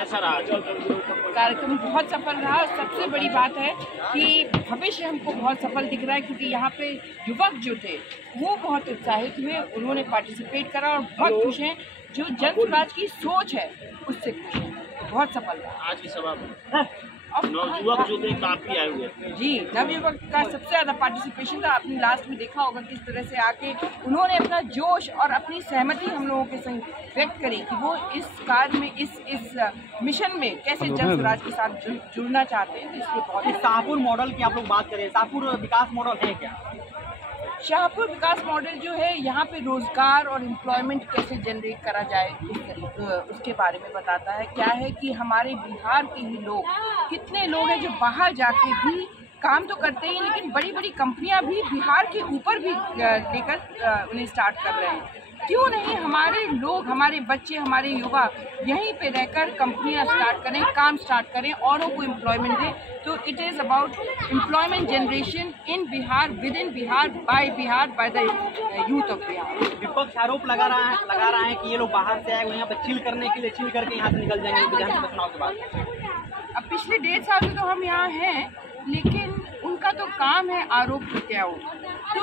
कैसा रहा? कार्यक्रम बहुत सफल रहा और सबसे बड़ी बात है कि भविष्य हमको बहुत सफल दिख रहा है, क्योंकि यहाँ पे युवक जो थे वो बहुत उत्साहित हुए, उन्होंने पार्टिसिपेट करा और बहुत खुश हैं। जो जन स्वराज की सोच है उससे खुश हैं, बहुत सफल रहा आज की सभा में नवयुवक जो थे काफी आए हुए थे। जी। नवयुवक का सबसे ज़्यादा पार्टिसिपेशन था। आपने लास्ट में देखा होगा किस तरह से आके उन्होंने अपना जोश और अपनी सहमति हम लोगों के संग व्यक्त करी कि वो इस कार्य में इस मिशन में कैसे जन स्वराज के साथ जुड़ना चाहते हैं। इसलिए बहुत शाहपुर मॉडल की आप लोग बात करें, शाहपुर विकास मॉडल है क्या? शाहपुर विकास मॉडल जो है यहाँ पे रोजगार और एम्प्लॉयमेंट कैसे जनरेट करा जाए उसके बारे में बताता है। क्या है कि हमारे बिहार के ही लोग, कितने लोग हैं जो बाहर जाके भी काम तो करते ही, लेकिन बड़ी बड़ी कंपनियां भी बिहार के ऊपर भी लेकर उन्हें स्टार्ट कर रहे हैं। क्यों नहीं हमारे लोग, हमारे बच्चे, हमारे युवा यहीं पे रहकर कंपनियां स्टार्ट करें, काम स्टार्ट करें, औरों को एम्प्लॉयमेंट दें। तो it is about employment generation in Bihar, with in Bihar, by the youth of Bihar. विपक्ष आरोप लगा रहा है कि ये लोग बाहर से आए हुए यहाँ पर चिल करने के लिए, चिल करके यहाँ से निकल जाएंगे विधानसभा चुनाव के बाद। अब पिछले 1.5 साल से तो हम यहाँ हैं, लेकिन उनका तो काम है आरोप प्रत्यारोप। तो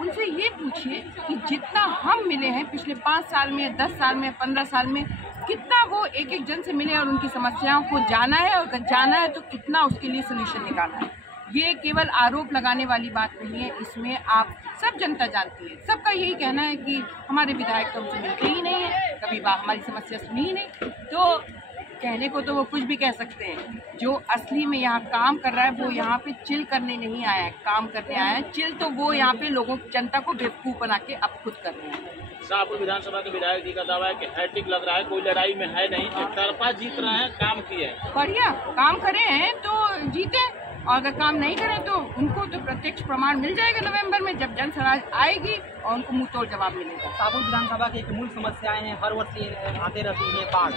उनसे ये पूछिए कि जितना हम मिले हैं पिछले 5 साल में, 10 साल में, 15 साल में, कितना वो एक एक जन से मिले और उनकी समस्याओं को जाना है, और अगर जाना है तो कितना उसके लिए सोल्यूशन निकालना है। ये केवल आरोप लगाने वाली बात नहीं है, इसमें आप सब जनता जानती है। सबका यही कहना है कि हमारे विधायक तो हमसे मिलते ही नहीं है, कभी हमारी समस्या सुनी ही नहीं। तो कहने को तो वो कुछ भी कह सकते हैं, जो असली में यहाँ काम कर रहा है वो यहाँ पे चिल करने नहीं आया है, काम करने आया है। चिल तो वो यहाँ पे लोगों, जनता को बेवकूफ़ बना के अब खुद कर रहे हैं। शाहपुर विधानसभा के विधायक जी का दावा है कि हैट्रिक लग रहा है, कोई लड़ाई में है नहीं, एक तरफा जीत रहे हैं, काम किए हैं। बढ़िया काम करे हैं तो जीते, और अगर काम नहीं करें तो उनको तो प्रत्यक्ष प्रमाण मिल जाएगा नवंबर में, जब जन स्वराज आएगी और उनको मुंह तोड़ जवाब मिलेगा। शाहपुर विधानसभा की एक मूल समस्याएं हैं, हर वर्ष आते रहती है बाढ़।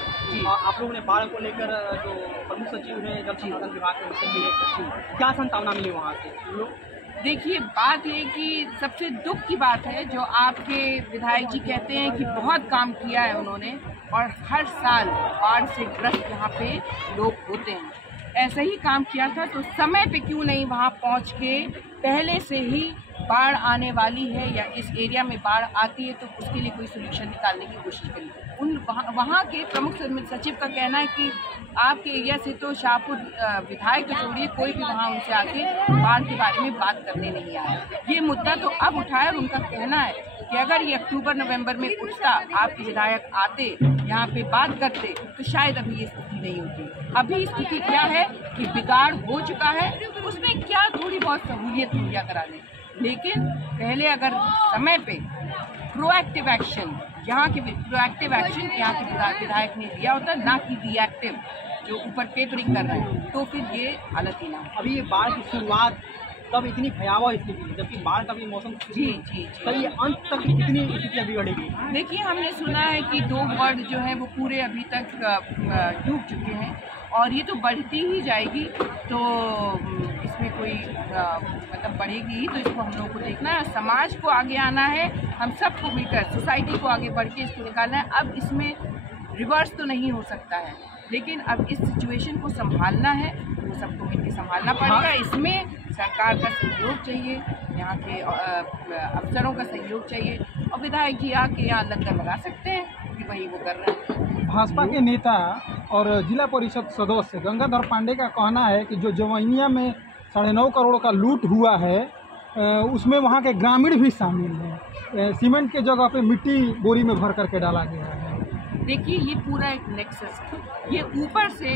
और आप लोगों ने बाढ़ को लेकर जो प्रमुख सचिव हैं जल संसाधन विभाग के, उनसे मिले, क्या संभावना मिली वहाँ से? देखिए, बात ये कि सबसे दुख की बात है, जो आपके विधायक जी कहते हैं कि बहुत काम किया है उन्होंने, और हर साल बाढ़ से ग्रस्त यहाँ पे लोग होते हैं। ऐसा ही काम किया था तो समय पे क्यों नहीं वहाँ पहुँच के पहले से ही बाढ़ आने वाली है या इस एरिया में बाढ़ आती है तो उसके लिए कोई सोल्यूशन निकालने की कोशिश करी। वहाँ के प्रमुख सचिव का कहना है कि आपके एरिया से तो शाहपुर विधायक तो छोड़िए, कोई भी वहाँ उनसे आके बाढ़ के बारे में बात करने नहीं आया। ये मुद्दा तो अब उठाया और उनका कहना है कि अगर ये अक्टूबर नवंबर में उठता, आपके विधायक आते यहाँ पे बात करते, तो शायद अभी ये स्थिति नहीं होती। अभी स्थिति क्या है कि बिगाड़ हो चुका है, उसमें क्या थोड़ी बहुत सहूलियत मुहैया करा दें, लेकिन पहले अगर समय पे प्रोएक्टिव एक्शन, यहाँ के प्रोएक्टिव एक्शन यहाँ के विधायक ने लिया होता, ना कि रिएक्टिव जो ऊपर पेपरिंग कर रहे हैं, तो फिर ये हालत ही ना। अभी ये बाढ़ की शुरुआत तब इतनी भयावह स्थिति थी, जबकि बाढ़ का भी मौसम जी, तब ये अंत तक कितनी स्थितियाँ बिगड़ेगी? देखिए, हमने सुना है कि 2 वार्ड जो है वो पूरे अभी तक डूब चुके हैं और ये तो बढ़ती ही जाएगी। तो इसमें कोई मतलब बढ़ेगी, तो इसको हम लोग को देखना है, समाज को आगे आना है, हम सबको मिलकर सोसाइटी को आगे बढ़ के इसको निकालना है। अब इसमें रिवर्स तो नहीं हो सकता है, लेकिन अब इस सिचुएशन को संभालना है, वो सबको मिलकर संभालना पड़ेगा। इसमें सरकार का सहयोग चाहिए, यहाँ के अफसरों का सहयोग चाहिए, और विधायक जी आके यहाँ लंगर लगा सकते हैं, क्योंकि वही वो कर रहे हैं। भाजपा के नेता और जिला परिषद सदस्य गंगाधर पांडे का कहना है कि जो जवैनिया में 9.5 करोड़ का लूट हुआ है, उसमें वहाँ के ग्रामीण भी शामिल हैं। सीमेंट के जगह पे मिट्टी बोरी में भर करके डाला गया है। देखिए, ये पूरा एक नेक्सस है। ये ऊपर से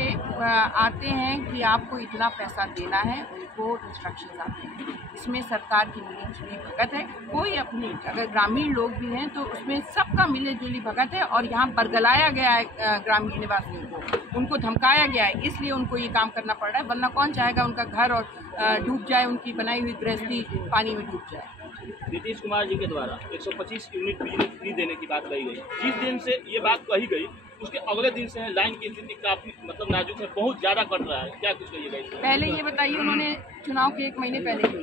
आते हैं कि आपको इतना पैसा देना है, उनको इंस्ट्रक्शन आते हैं। इसमें सरकार की मिली जुली भगत है। कोई अपनी, अगर ग्रामीण लोग भी हैं तो उसमें सबका मिली जुली भगत है, और यहाँ बरगलाया गया है ग्रामीण निवासियों को, उनको धमकाया गया है, इसलिए उनको ये काम करना पड़ रहा है। वरना कौन चाहेगा उनका घर और डूब जाए, उनकी बनाई हुई गृहस्थी पानी में डूब जाए। नीतीश कुमार जी के द्वारा 125 यूनिट बिजली फ्री देने की बात कही गई। जिस दिन से ये बात कही गई उसके अगले दिन से लाइन की स्थिति काफी मतलब नाजुक है, बहुत ज्यादा कट रहा है। क्या कुछ कहिएगा? पहले ये बताइए, उन्होंने चुनाव के 1 महीने पहले की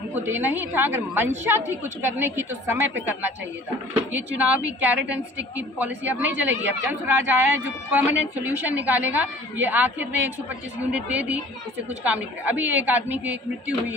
उनको देना ही था। अगर मंशा थी कुछ करने की तो समय पे करना चाहिए था। ये चुनावी कैरेट एंड स्टिक की पॉलिसी अब नहीं चलेगी। अब जन स्वराज आया है जो परमानेंट सोल्यूशन निकालेगा। ये आखिर में 125 यूनिट दे दी, उससे कुछ काम नहीं करेगा। अभी एक आदमी की एक मृत्यु हुई।